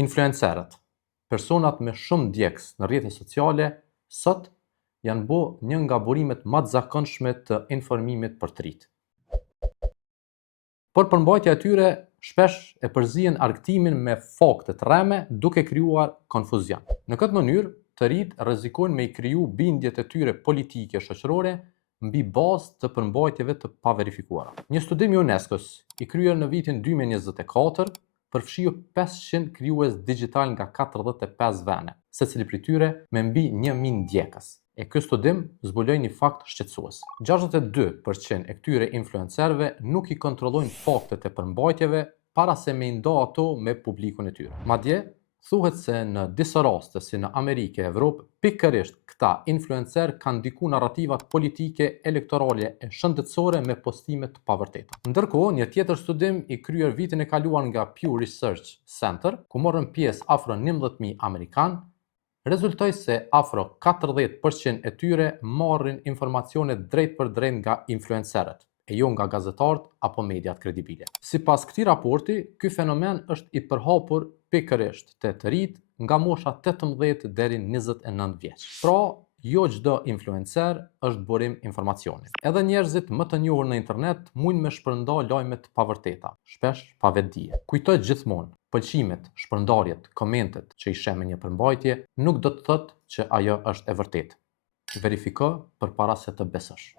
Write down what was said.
Influencerët, personat me shumë ndjekës në rrjetet sociale, sot janë bo një nga burimet më të zakonshme të informimit për të rinjt. Por përmbajtja e tyre shpesh e përzihen argëtimin me fakte të rreme duke krijuar konfuzion. Në këtë mënyrë, të rinjt rrezikojnë me i kriju bindjet e tyre politike shoqërore mbi bazë të përmbajtjeve të paverifikuara. Një studim i UNESCO-s i kryer në vitin 2024 përfshiu 500 krijues digital nga 45 vende, secili prej tyre me mbi 1000 ndjekës. E ky studim zbuloi një fakt shqetësues. 62% e këtyre influencerëve nuk i kontrollojnë faktet e përmbajtjeve para se me i nda ato me publikun e tyre. Madje thuhet se në disa raste, si në Amerikë e Evropë, pikërisht këta influencer kanë ndiku narrativat politike, elektorale e shëndetësore me postime të pavërteta. Ndërkohë, një tjetër studim i kryer vitin e kaluar nga Pew Research Center, ku morën pjesë afro 11.000 amerikanë, rezultoi se afro 40% e tyre marrin informacione drejt për drejt nga influencerët, e jo nga gazetarët apo mediat kredibile. Sipas këtij raporti, ky fenomen është i përhapur pikërisht te të rinjt nga mosha 18 deri 29 vjeç. Pra, jo çdo influencer është burim informacioni. Edhe njerëzit më të njohur në internet mund me shpërnda lajme të pavërteta, shpesh pa vetdije. Kujtoj gjithmonë, pëlqimet, shpërndarjet, komentet që i sheh me një përmbajtje nuk do të thotë që ajo është e vërtetë. Verifiko përpara se të besosh.